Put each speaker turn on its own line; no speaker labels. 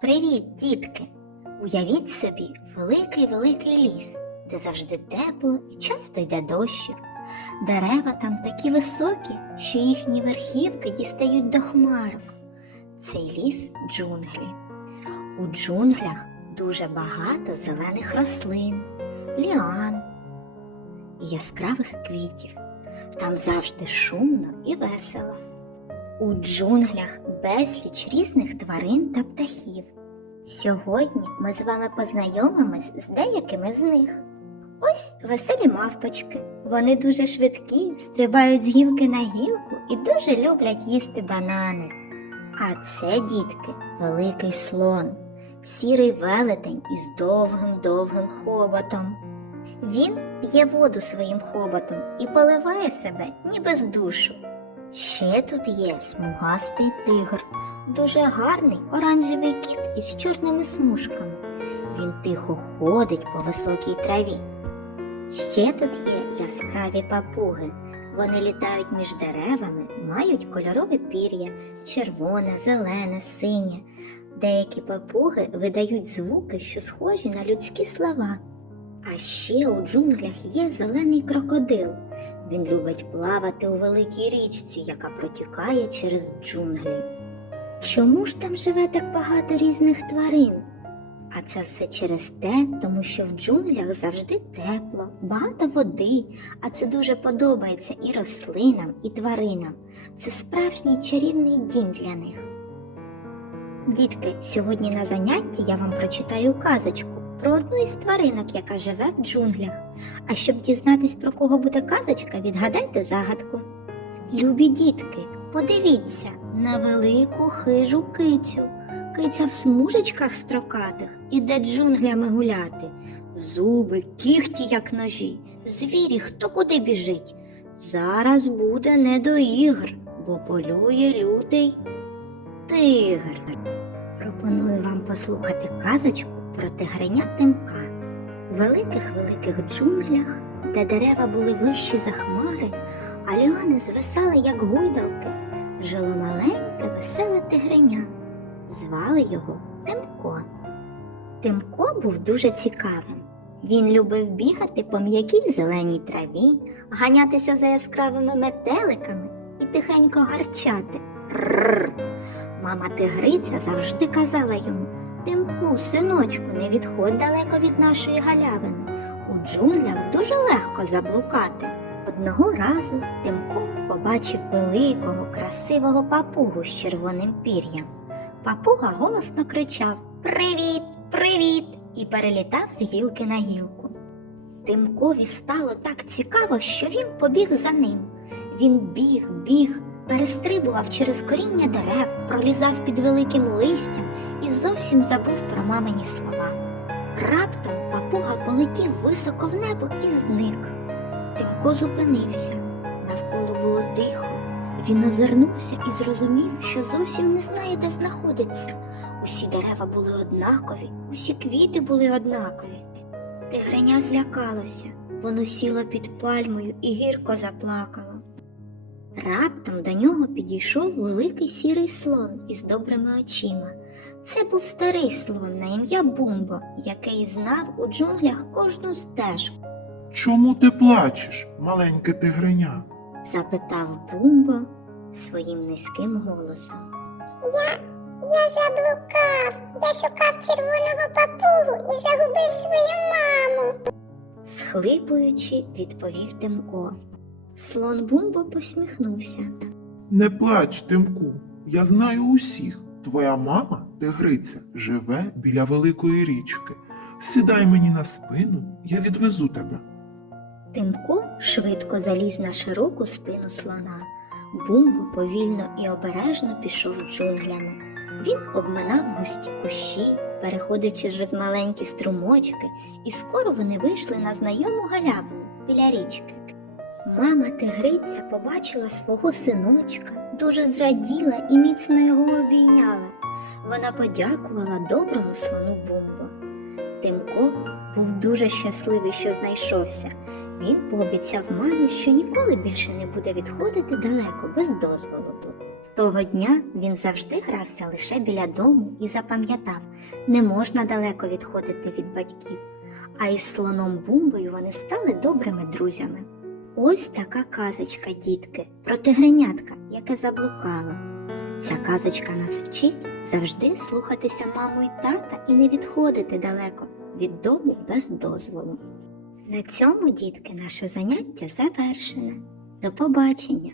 Привіт, дітки! Уявіть собі великий-великий ліс, де завжди тепло і часто йде дощик. Дерева там такі високі, що їхні верхівки дістають до хмарок. Цей ліс джунглі. У джунглях дуже багато зелених рослин, ліан і яскравих квітів. Там завжди шумно і весело. У джунглях безліч різних тварин та птахів. Сьогодні ми з вами познайомимось з деякими з них. Ось веселі мавпочки. Вони дуже швидкі, стрибають з гілки на гілку і дуже люблять їсти банани. А це, дітки, великий слон, сірий велетень із довгим-довгим хоботом. Він п'є воду своїм хоботом і поливає себе ніби з душу. Ще тут є смугастий тигр, дуже гарний оранжевий кіт із чорними смужками. Він тихо ходить по високій траві. Ще тут є яскраві папуги. Вони літають між деревами, мають кольорове пір'я червоне, зелене, синє. Деякі папуги видають звуки, що схожі на людські слова. А ще у джунглях є зелений крокодил. Він любить плавати у великій річці, яка протікає через джунглі. Чому ж там живе так багато різних тварин? А це все через те, тому що в джунглях завжди тепло, багато води, а це дуже подобається і рослинам, і тваринам. Це справжній чарівний дім для них. Дітки, сьогодні на занятті я вам прочитаю казочку про одну із тваринок, яка живе в джунглях. А щоб дізнатись, про кого буде казочка, відгадайте загадку. Любі дітки, подивіться на велику хижу кицю. Киця в смужечках строкатих іде джунглями гуляти. Зуби, кіхті, як ножі, звірі хто куди біжить. Зараз буде не до ігр, бо полює лютий тигр. Пропоную вам послухати казочку про тигреня Тимка. У великих-великих джунглях, де дерева були вищі за хмари, а ліани звисали, як гуйдалки, жило маленьке веселе тигреня. Звали його Тимко. Тимко був дуже цікавим. Він любив бігати по м'якій зеленій траві, ганятися за яскравими метеликами і тихенько гарчати. Рррр. Мама тигриця завжди казала йому Тимку, синочку, не відходь далеко від нашої галявини. У джунглях дуже легко заблукати. Одного разу Тимко побачив великого, красивого папугу з червоним пір'ям. Папуга голосно кричав Привіт, привіт! і перелітав з гілки на гілку. Тимкові стало так цікаво, що він побіг за ним. Він біг, біг, перестрибував через коріння дерев, пролізав під великим листям і зовсім забув про мамині слова. Раптом папуга полетів високо в небо і зник. Тимко зупинився. Навколо було тихо. Він озирнувся і зрозумів, що зовсім не знає, де знаходиться. Усі дерева були однакові, усі квіти були однакові. Тигреня злякалося, воно сіло під пальмою і гірко заплакало. Раптом до нього підійшов великий сірий слон із добрими очима. Це був старий слон на ім'я Бумбо, який знав у джунглях кожну стежку.
Чому ти плачеш, маленьке тигреня?
запитав Бумбо своїм низьким голосом.
Я, я заблукав. Я шукав червоного папугу і загубив свою маму.
Схлипуючи, відповів Тимко. Слон Бумбо посміхнувся.
Не плач, Тимку. Я знаю усіх. Твоя мама, тигриця, живе біля великої річки. Сідай мені на спину, я відвезу тебе.
Тимко швидко заліз на широку спину слона. Бумбо повільно і обережно пішов джунглями. Він обминав густі кущі, переходив через маленькі струмочки, і скоро вони вийшли на знайому галявину біля річки. Мама тигриця побачила свого синочка, дуже зраділа і міцно його обійняла. Вона подякувала доброму слону Бумбо. Тимко був дуже щасливий, що знайшовся. Він пообіцяв мамі, що ніколи більше не буде відходити далеко без дозволу. З того дня він завжди грався лише біля дому і запам'ятав, не можна далеко відходити від батьків, а із слоном Бумбою вони стали добрими друзями. Ось така казочка, дітки, про тигренятка, яке заблукало. Ця казочка нас вчить завжди слухатися маму і тата і не відходити далеко від дому без дозволу. На цьому, дітки, наше заняття завершене. До побачення!